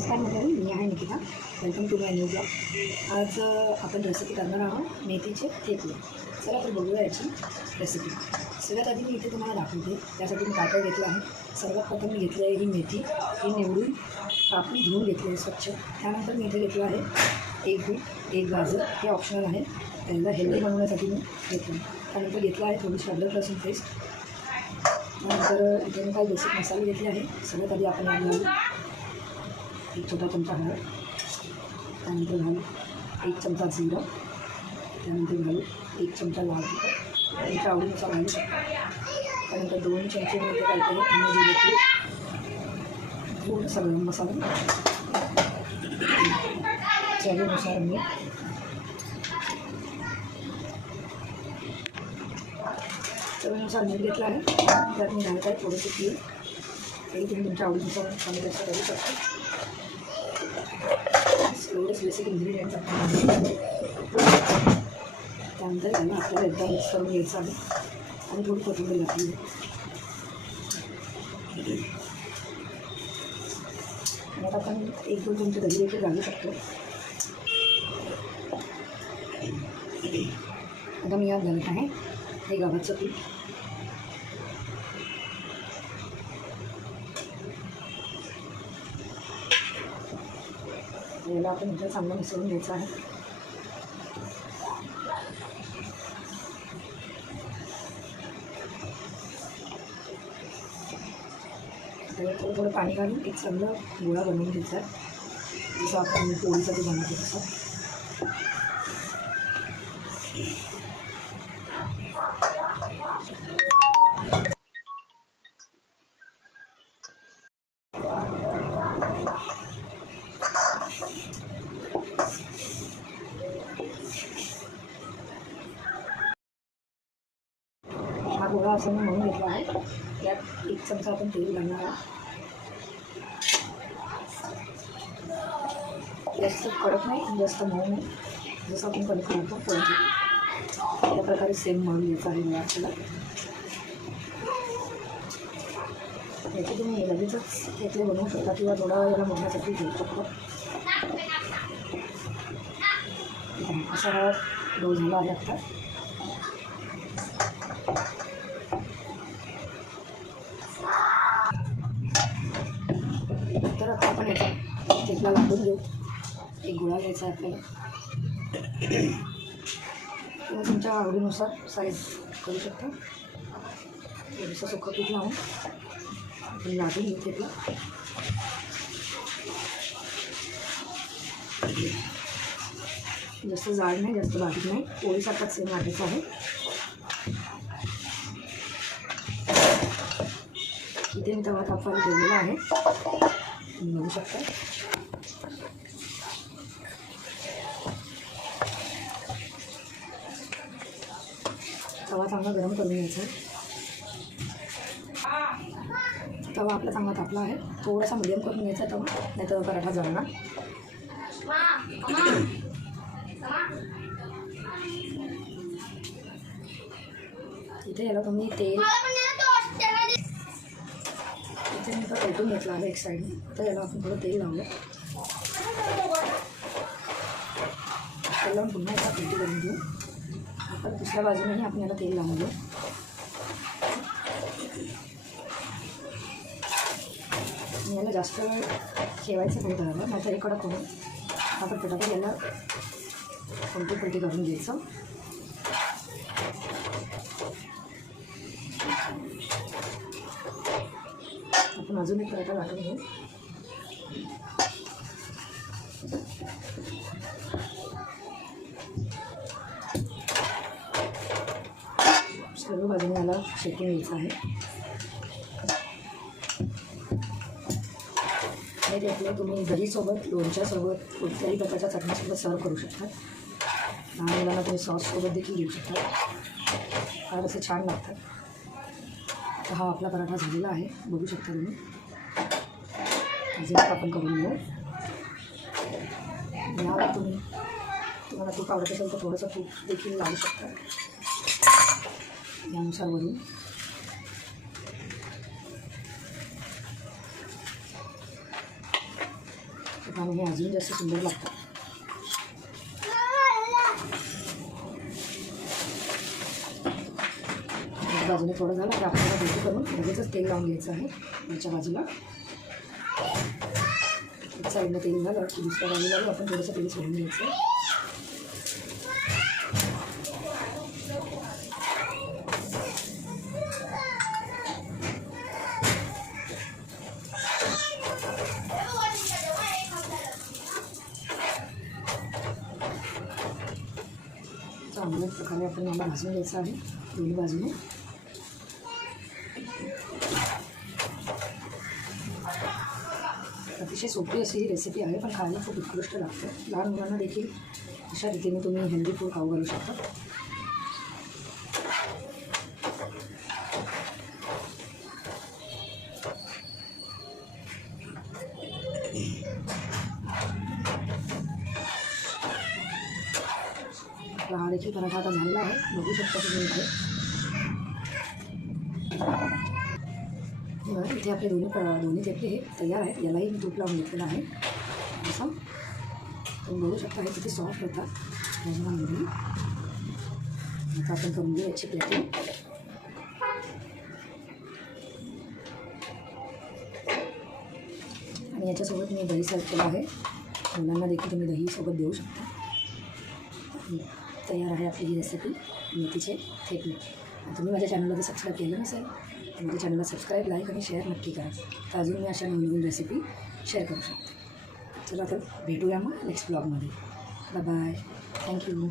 नमस्कार मंडळी, मी आहे Nikita. Welcome to my new blog. आज आपण रेसिपी करणार आहोत मेथीचे थेपले. चला तर बघूया याची रेसिपी. सगळ्यात आधी मी इथे तुम्हाला दाखवते त्यासाठी मी काय काय घेतलं आहे. सर्वात प्रथम मी घेतली आहे ही मेथी. ही निवडून कापून धुवून घेतली आहे स्वच्छ. त्यानंतर मी इथे घेतलं आहे एक बीट, एक गाजर. हे ऑप्शनल आहे, त्यांना हेल्दी बनवण्यासाठी मी घेतलं. त्यानंतर घेतलं आहे थोडीशी अद्रक लसूण पेस्ट. त्यानंतर इथे मी काही बेसिक मसाले घेतले आहे. सगळ्यात आधी आपण घालू एक छोटा चमचा हळद, त्यानंतर घालू एक चमचा जिरं, त्यानंतर घालू एक चमचा लाल तिखट, तुमच्या आवडीनुसार घालू शकता. त्यानंतर 2 चमचे मी इथे काहीतरी इमोजी घेतली, थोडंसं गरम मसाला, चवीनुसार मीठ, चवीनुसार मीठ घेतलं आहे. त्यात मी घालत आहे थोडंसं तीळ. तरी तुम्ही तुमच्या आवडीनुसार कमी जास्त करू शकता. एवढेच बेसिक इन्ग्रेडियंट्स आपण त्यानंतर त्यांना आपल्याला एकदा मिक्स करून घ्यायचं आहे आणि थोडी कोथिंबीर घातली. यात आपण 1-2 चमचे दही देखील घालू शकतो. आता मी यात घालत आहे हे गव्हाचं पीठ. याला आपण इथं चांगलं मिसळून घ्यायचं आहे. त्याला थोडं थोडं पाणी घालून एक चांगलं गोळा बनवून घ्यायचा आहे, जसं आपण पोळीसाठी बनवतो तसं. हा गोळा असं मी म्हणून घेतला आहे. यात 1 चमचा आपण तेल घालणार आहे. जास्त कडक नाही आणि जास्त मऊ नाही, जसं आपण कणिक करतो पोळ्याची त्या प्रकारे सेम मळून घ्यायचा आहे गोळा आपल्याला. याची तुम्ही लगेचच थेपले बनवू शकता किंवा थोडा वेळेला बनवण्यासाठी घेऊ शकतो. असा हा डो झाला आहे आता. तर आता आपण याचा थेपला लाटून घेऊ. एक गोळा घ्यायचा आहे आपल्याला किंवा तुमच्या आवडीनुसार साईज करू शकता. थोडंसं सुकं पीठ लावून आपण लाटून घेऊ थेपला. जास्त जाड नाही, जास्त बारीक नाही, पोळीसारखाच सेम लाटायचं आहे. इथे मी तवा तापवायला ठेवलेला आहे, तुम्ही बघू शकता. तवा चांगला गरम करून घ्यायचा. तवा आपला चांगला तापला आहे. थोडासा मिडियम करून घ्यायचा तवा, नाही तर पराठा जळणार. इथे याला तुम्ही तेल इथे मी पेटून घेतलं आहे एक साईडने. तर याला आपण थोडं तेल लावलं. तेल लावून पुन्हा एकदा पेटी करून घेऊ. आपण दुसऱ्या बाजूनेही आपण याला तेल लावून घेऊ. याला जास्त वेळ ठेवायचं नाही करायला, नाहीतर एक कडक होऊन आपण पटापट याला पलटी करून घ्यायचं. आपण अजून एक पराठा लाटून घेऊ. सर्व बाजूने याला शेकून घ्यायचं आहे. हे घेतलं तुम्ही दहीसोबत, लोणच्यासोबत, कोणत्याही प्रकारच्या चटणीसोबत सर्व करू शकता. लहान मुलांना तुम्ही सॉससोबत देखील घेऊ शकता. फार असं छान लागतं. तर हा आपला पराठा झालेला आहे, बघू शकता तुम्ही. अजून आपण करून घेऊ. यावर तुम्हाला तूप आवडत असेल तर थोडंसं तूप देखील लावू शकता यानुसार वरून. त्यामुळे हे अजून जास्त सुंदर लागतं. एक बाजूने थोडं झालं की आपल्याला भेटी करून लगेचच तेल लावून घ्यायचं आहे वरच्या बाजूला. एक साईडनं तेल झालं की दुसऱ्या बाजूला आपण थोडंसं तेल सोडून घ्यायचं. चांगल्या प्रकारे आपण याला भाजून घ्यायचं आहे दोन्ही बाजूने. अतिशय सोपी अशी ही रेसिपी आहे, पण खायला खूप उत्कृष्ट लागते. लहान मुलांना देखील अशा रीतीने तुम्ही हेल्दी फूड खाऊ घालू शकता. आपला हा देखील पराठा आता झालेला आहे, बघू शकता तुम्ही इथे. इथे आपले दोन्ही थेपले हे तयार आहेत. यालाही मी तूप लावून घेतलेलं आहे. असं तुम्ही बघू शकता हे किती सॉफ्ट होतात भाजण्यामध्ये. आता आपण करून घेऊ याची प्लेटिंग. आणि याच्यासोबत मी दही सर्व केलं आहे. मुलांना देखील तुम्ही दहीसोबत देऊ शकता. तयार आहे आपली ही रेसिपी मेथीचे थेपले. तुम्ही माझ्या चॅनलला जर सबस्क्राईब केलं नसेल तर माझ्या चॅनलला सबस्क्राईब, लाईक आणि शेअर नक्की करा. तर अजून मी अशा नवीन रेसिपी शेअर करू शकते. चला तर भेटूया मग नेक्स्ट ब्लॉगमध्ये. Bye bye. थँक्यू.